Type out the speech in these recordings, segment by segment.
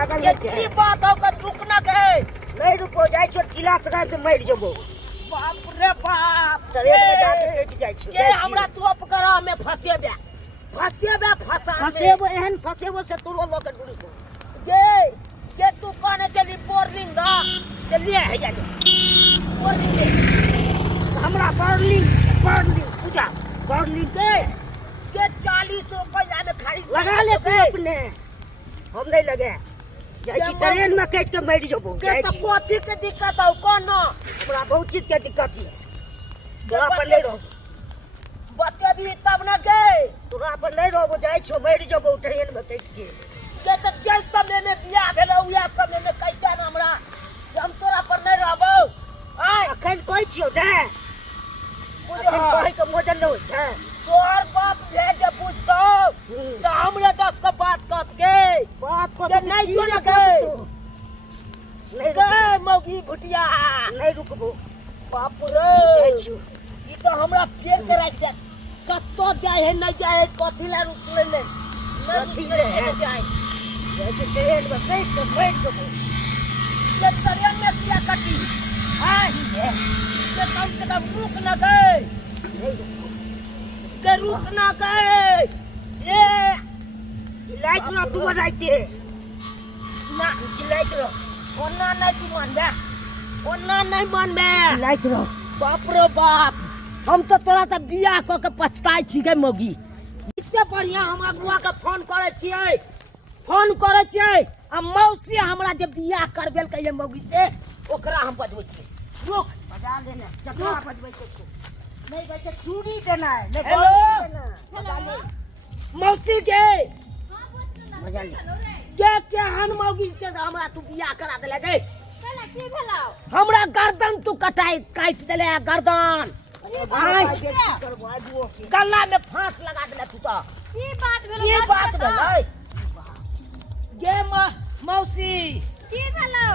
पागल ये है की बात हो कर रुकना के नहीं रुको जाय छो टीला सगा के मर जबो बाप रे बाप ट्रेन में जाके कट जाय छो ये हमरा तोप करा में फसेबे फसा फसेबो एहन फसेबो से तोरो लोग के दूरी को ये तू कहने चली बोर्डिंग ना से ले है जा बोर्डिंग हमरा बर्लिंग पूजा बर्लिंग के 40 रुपया में खरीद लगा ले तू अपने हम नहीं लगे जाय छी ट्रेन में कट के मर जबो के तो कथी के दिक्कत हो कोन हमरा बहुत चीज के दिक्कत है तोरा पर नहीं रहो बतेबी तब न गए तोरा पर नहीं रहो जाय छो मर जबो ट्रेन में कट के तो जय समय में बियाह भेलो उया समय में कैसे न हमरा हम तोरा पर नहीं रहबो आय अखन कहै छियो ने अखन कहै के मोजन न होय छै तोहर बाप भेज पूछतो तो हमरे 10 का बात कत के बाप को नहीं जो न गए नहीं गए मौगी भुटिया नहीं रुकबो बाप रे जाय छियो ई तो हमरा पेड़ के राख दे कत्तो जाय है नहीं जाय कथि ला रुक ले कथी ले जाय जैसे ट्रेन में बैठ के ये ट्रेन में क्या कटी हां ये कम से कम रुक न गए नहीं रुको के रुक न गए ये लाइट ना तू बनाइते ना लाइट रो ओना नहीं तू मान बे लाइट रो बाप रे बाप हम तो तोरा से बियाह क के पछताई छी गे मौगी इससे बढ़िया हम अगुआ के फोन करे छियै आ मौसी हमरा जे बियाह करबेल कइले मौगी से ओकरा हम बजबै छी रुक बजा लेना चकरा बजबै के नहीं बजे चूड़ी देना है नहीं हेलो देना बजा ले मौसी के बजा ले के हन मौगी के हमरा तू बियाह करा देले गे केला की भेलौ हमरा गर्दन तू काट देले गर्दन गला में फांस लगा देले तू तो की बात भेलौ ये बात भेलै गे मौसी की भेलौ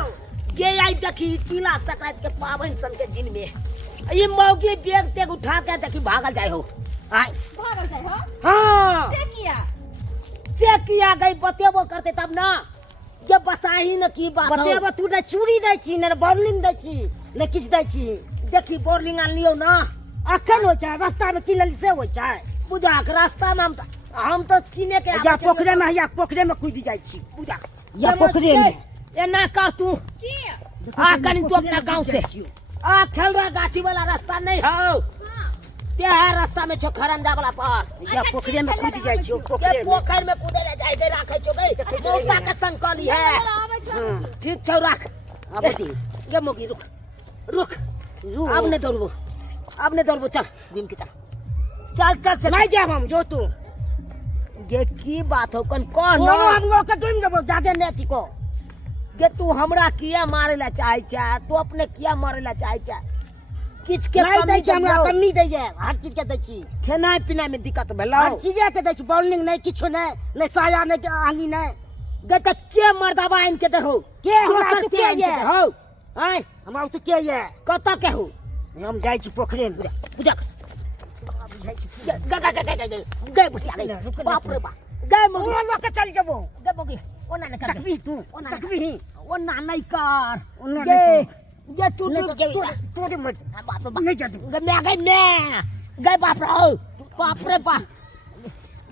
गे आई देखी तिला संक्रांति के पावन सन के दिन में ये मौगी बैग तेग उठा के देखी भागल जाय हो आय भागल जाय हो हां से किया गई बतेबो करते तब ना ये बताही न की बात बतेबो तू ने चूड़ी दै छी ने बर्लिंग दै छी ने किछ दै छी देखी बोर्लिंग आन लियो ना अखन हो छै रास्ता में की लली से हो छै बुझा के रास्ता में हम तो किने के या पोखरे में कूद जाय छी बुझा या पोखरे में एना कर तू की आ कनी तू अपना गांव से आ खेलरा गाछी वाला रास्ता नहीं हो हां ते है रास्ता में छो खरंजा वाला पर या पोखरे में कूद जाय छी ये पोखर में कूदे ले जाय दे राखे छो गई मौसा के संग कहली है ठीक छौ राख अब दी ये मोगी रुक अब नहीं दौड़बो चल दिन की चल नहीं जाब हम जो तू गे की बात हो कन कह कोनो ना हम लोग के तुम जब जादे नेती को गे तू हमरा किया मारे ला चाहे छा तू अपने किया मारे ला चाहे छा किछ के नहीं दै छी हमरा कमी कमी दै है हर चीज के दै छी खाना पीना में दिक्कत भेलो हर चीज के दै छी बॉलिंग नहीं किछो नहीं साया नहीं आंगी नहीं गे त के मर्दाबा इन के देखो के हमरा तू के ये हो आय हमरा तू के ये कत के हो हम जाय छी पोखरे में बुझा गए बुटिया गए बाप रे बाप गए मोगी ओना लोग के चल जबो गे मोगी ओना न कर तकबी तू तकबी ओना नहीं कर ओना गे नहीं ये तू तोरे मत बाप रे बाप नहीं जादू गए बाप रे बाप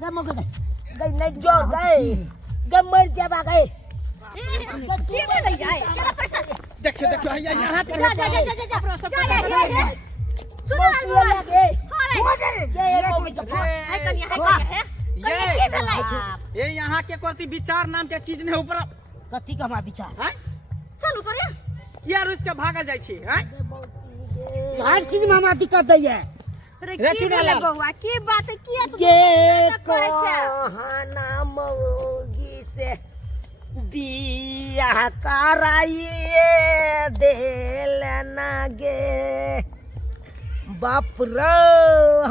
गए मोगी गए नहीं जो गए मर जाबा गए की भेलै जाय केला पैसा देखियो यहाँ जा सुन ना गे है कनिया की भेलै ये यहाँ के करती विचार नाम के चीज नहीं ऊपर कथी का हमारा विचार हैं चल ऊपर यार उसके भागल जाय छी हैं हर चीज में हमारा दिक्कत दै है रे की भेलै बौआ की बात किया तू गे करे छै कहाना मौगी से बियाह कराइए देल ना गे बाप रे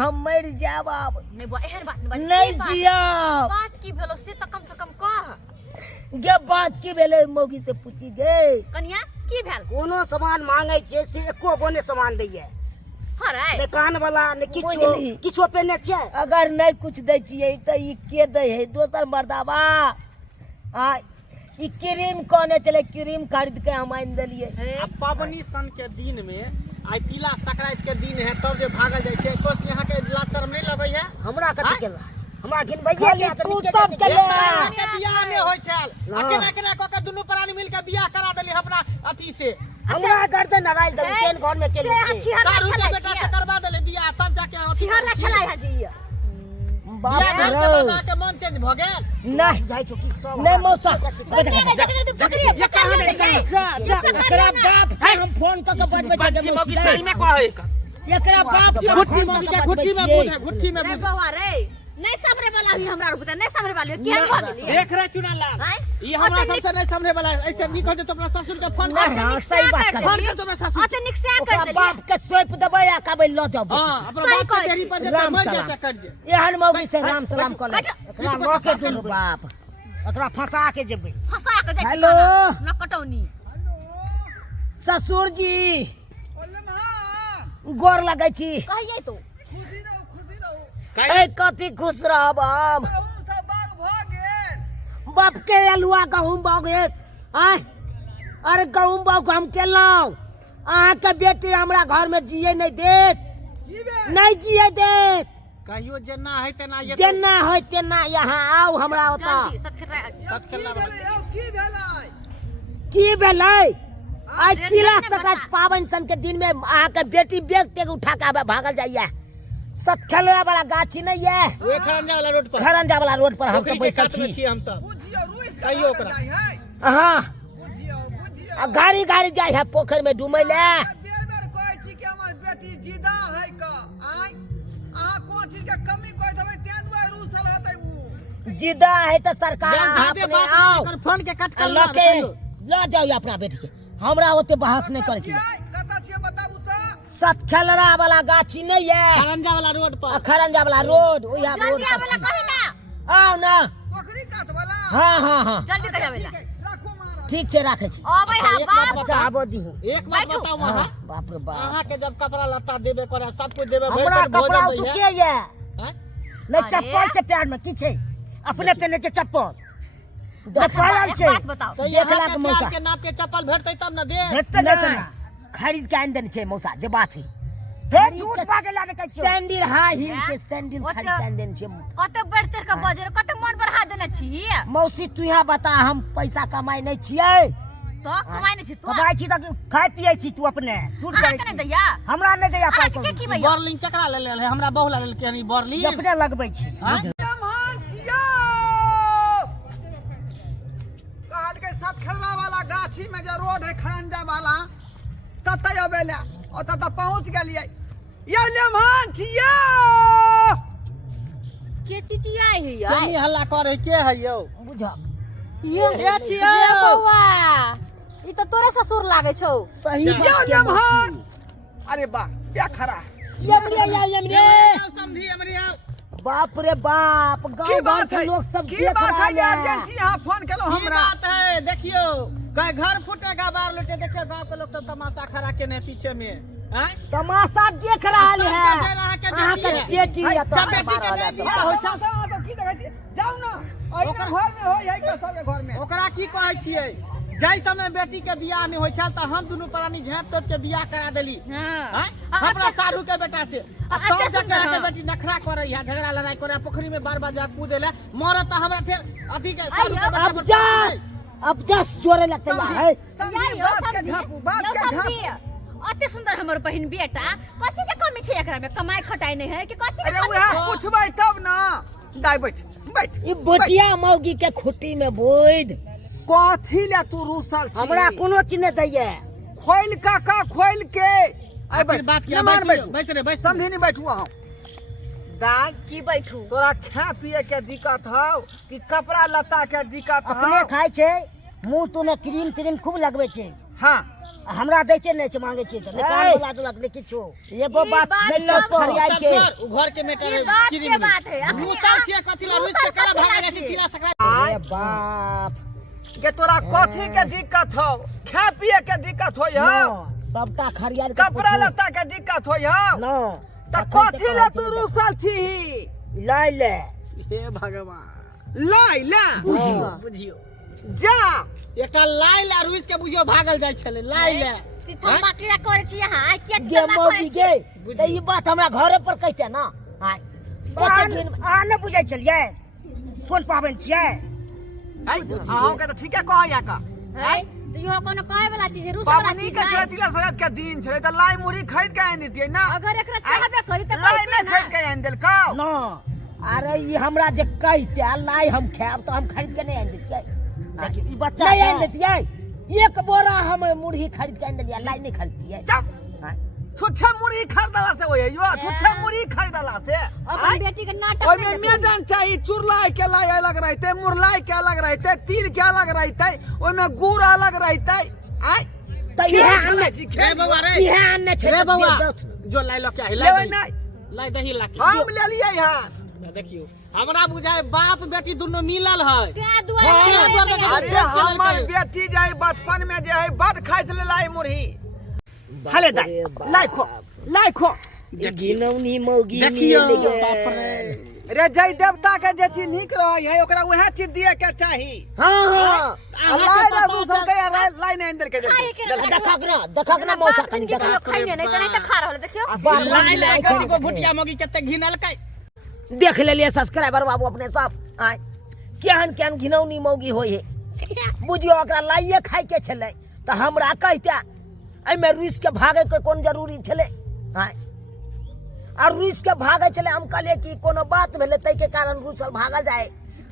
हम मर जाब नहीं बा एहन बात नहीं जिया बात की भेलो से त कम से कम कह गे बात की भेले मौगी से पूछी गे कनिया की भेल कोनो सामान मांगे छे से एको बोने सामान दैए हरै ने कान वाला ने बुझली। किछो पेने छे अगर नहीं कुछ दे छिए त ई के दे है दोसर मर्दाबा आ ई क्रीम कोने चले क्रीम खरीद के हम आइन देलिए अब पावनी सन के दिन में आई तिला संक्रांति के दिन है तब जे भागल जाय छै तो यहाँ के लाज शर्म नहीं लगै है हमरा कथि केला हमरा घिन भैया खाली तू तू सब के ले के बियाह ने होय छल केना केना क के दुनू प्राणी मिल के बियाह करा देली अपना अथी से हमरा गर्दन हराइल दे केन घर में केन सारू के बेटा से करवा देले बियाह तब जाके छिहर ना खेलाय है जी बाप बियाह रे के बाद के मन चेंज भ गेल नहीं जाय छौ की सब नहीं मौसा ये कहां एकरा बाप के हम फोन क के बजबै छै मौगी सही में कहै एकरा बाप के घुट्टी में घुट्टी में बूढ़े घुट्टी में रे बउआ रे नहीं समरे वाला हुई हमरा रुपता नहीं समरे वाली केहन भ गेली देख रहे चुना लाल ये हमरा सबसे नहीं समझे वाला ऐसे नहीं कहते तो अपना ससुर के फोन कर हाँ, सही बात कर फोन कर तो अपना ससुर अते निक से कर ओकरा देली बाप के सोप दबै आ कबै ल जाओ हां अपना सही बाप के कहै डेरी छी। पर जे राम मर सलाम। जा कर जे एहन मौगी से राम सलाम कर ले एकरा बैठ। रोके दुनु बाप एकरा फंसा के जेबै फंसा के जाइ हेलो। न कटौनी ससुर जी गोर लगै छी कहिए तो ए कथी खुश रहब हम बाप के अलुआ गहूम बाग आय अरे गहूम बाग हम केलौं अहाँ के बेटी हमरा घर में जिए नहीं देत नहीं जिए देत कहियो जेना है तेना ये जेना होय तेना यहाँ आओ हमरा ओता जल्दी सब खेलना की भेलै आइ रेडियो तिला ने संक्रांति बता। पावन सन के दिन में अहाँ के बेटी बेग तेग उठा के आबे भागल जाइए सतखेलवा वाला गाछी नहीं है ये खरंजा वाला रोड पर खरंजा वाला रोड पर हम सब पोखरी के बैसल कात में छी छी हम सब कहियो ओकरा हाँ आ गाड़ी गाड़ी जाए है पोखर में डूमे ले जिदा है तो सरकार अहाँ अपने आओ फोन के कट कर ल के ल जाओ अपना बेटी के हमरा ओते बहस नहीं करे की सतखेलरा वाला गाछी नहीं है खरंजा वाला रोड पर खरंजा वाला रोड ओया रोड जल्दी पर आवेला छी। कहि ना आओ ना हाँ हाँ हाँ जल्दी कहि आवेला ठीक छै राखे छी अबै हा बाप अच्छा आबो दीहू एक बात बताओ वहां हाँ, बाप रे बाप अहाँ के जब कपड़ा लत्ता देबे करे सब कुछ देबे हमरा कपड़ा तू के ये हैं नहीं चप्पल से पैर में की छै अपने पहने छै चप्पल देखवायल एक छै बात बताओ तो देख यहाँ ला के के प्यार मौसा के नाप के चप्पल भेटतै तब न दे भेटते नहीं खरीद के आइन देने छै मौसा जे बात है फेर झूठ बाजे लागे कहै छियै सैंडल हाई हील के सैंडल ओते- खरीद के आइन देने छै कते बढ़ चढ़ के बजे कते मन बढ़ा देने छी मौसी तू यहाँ बता हम पैसा कमाई नहीं छियै तो कमाई नहीं छी तू कमाई छी त खाय पियै छी तू अपने झूठ अहाँ बाजे के नहीं दैया हमरा नहीं दैया पाइ अहाँ के की कौड़ी भैया बॉर्लिंग चकरा ले ले हमरा बहुला ले के नहीं बॉर्लिंग अपने लगबै छी सतखेलवा वाला गाछी में जो रोड है खरंजा वाला ततै अबेला और तत पहुंच गेलियै ये लेमहान छियै के चिचियाई है केनी हल्ला करे के है यौ बुझा के छियै ये बौआ ई तो तोरे ससुर लागे छौ सही ये बात के लेमहान मौसी। अरे बा क्या खरा यमरे समझी हमरी आओ बाप रे बाप की गांव गांव बात के है लोग सब की देख बात रहा है है अर्जेंट यहाँ फोन केलो की हमरा बात है देखियो कहीं घर फूटेगा बाहर लुटे देखियो गांव के लोग सब तमाशा खड़ा केने पीछे में हैं तमाशा देख रहा सब है जगह रहा के अहाँ के बेटी बेटी है तो जब बेटी के नहीं दिया हो सब की देखै छी जाऊ ना अइना घर में होय है के सबके घर में ओकरा की कहै छियै जै समय बेटी के बियाह नहीं होय छल त हम दुनू प्राणी झाँप तोप के बियाह करा देली हां हैं हमरा साधु के बेटा से अते तब सुंदर, जाके के हाँ। बेटी नखरा करे या झगड़ा लड़ाई करे पोखरी में बार बार जा कूदे ले मरत त हमरा फिर अथी के साधु के बेटा पर अब जस जोरे लगता है समझी बात के झापू बात के झापू अते सुंदर हमर बहन बेटा कथि के कमी छै एकरा में कमाई खटाई नहीं है कि कथि के अरे कमी वह छै? पूछबै तब ना दाई बैठ बैठ ई बोटिया मौगी के खुट्टी में बोइद कथी ले तू रूसल छी हमरा कोनो चीज नहीं दैये खोल का खोल के आई फिर बात किया मान बैठ रे बैठ समझी नहीं बैठू हम दाई की बैठू तोरा खा पिए के दिक्कत हौ कि कपड़ा लत्ता के दिक्कत हौ अपने खाय छै मुंह तू ने क्रीम क्रीम खूब लगबै छै हाँ हमरा दैते नहीं छै मांगे छै त कान वाला देलक ने किछो एगो बात बात नहीं सब तो फरियाई सब के छोड़ उ घर के मैटर ई बात किरी के बात है अखनी रूसल छियै कथी ला रूस के करा भागा जैसे किला सकरा अरे बाप के तोरा कथी के दिक्कत हौ खा पिए के दिक्कत होय हौ न, सबटा खरियार के कपड़ा पूछो। लत्ता के दिक्कत होय हौ न त कथी ले तू रूसल छी लाई ले हे भगवान लाई ले बुझियो बुझियो जा एकटा लाई ला रुइस के बुझियो भागल जाइ छले लाई ले सीधा माकड़ा करे छी यहाँ के गे मौगी गे तो ई बात हमरा घरे पर कहते ना हां अहाँ न बुझै छलियै कोन पाबनि छियै अहाँ के तो ठीक है कह या का है तो यो कोनो कहे वाला चीज है रूस वाला पावनी चीज के है। छले तिला सरात के दिन छले त लाई मुरी खरीद के आन दिए ना अगर एकरा चाहबे करी त लाई नहीं खरीद के आन देल का ना अरे ई हमरा जे कहते लाई हम खाब तो हम खरीद के नहीं आन देतिए देखिए ई बच्चा नहीं है। आन देतिए एक बोरा हम मुर्गी खरीद के आन देलिए लाई नहीं खरीदतिए छुच्छा मुरी खरीदला से होय यो छुच्छा मुरी खरीदला से अपन बेटी के नाटक ओय नहीं में देखी। मेजन चाहिए चुरलाई के लाई अलग रहते मुरलाई के अलग रहते तिल के अलग रहते ओय में गुड़ अलग रहते आई तो खेल इहे खेलै आनने छी, रे खेल बउआ रे इहे आनने छै रे बउआ दे दो। जो लाई लो क्या लेबै हिला नहीं लाई दही ला के हम ले लिए हां देखियो हमरा बुझाए बाप बेटी दुनो मिलल है ते दुआरे हाँ, खेले हाँ, लगे। हाँ, अरे हमर बेटी जाय बचपन में जे है बड खाइत ले लाई मुरही हले दाई लाई खो गिनौनी मौगी देखियो मिले बाप गे। रे रे जय देवता के जे चीज निक रहै है ओकरा वह चीज दिए के चाही हाँ हाँ लाई रसू सब के लाई नहीं अंदर के दे खाए के ना देखक ना मौसा कनी के देखा खाइने नहीं त नहीं त खा रहल देखियो लाई लाई कनी को भुटिया मगी कते घिनल कै देख लेलिए सब्सक्राइबर बाबू अपने सब आय केहन केहन घिनौनी मौगी होय है बुझियो ओकरा लाइए खाय के छले त हमरा कहते एहि में रुइस के भागे के कोन जरूरी छले आय और रुइस के भागे छले हम कहले कि कोनो बात भेले तै के कारण रुसल भागल जाए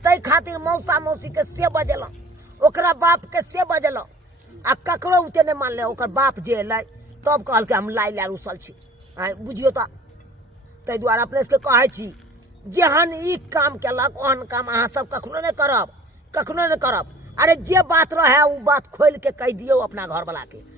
तै खातिर मौसा मौसी के से बजलो ओकरा बाप के से बजलो आ ककरो उते ने मान ले ओकर बाप जे एलै तब कहल के हम लाई ला रुसल छी आय बुझियो त तै द्वारा अपने के कहै छी जेहन ई काम केलक ओहन काम अहाँ सब कखनो नहीं करब अरे जे बात रहे वो बात खोल के कह दियो अपना घर वाला के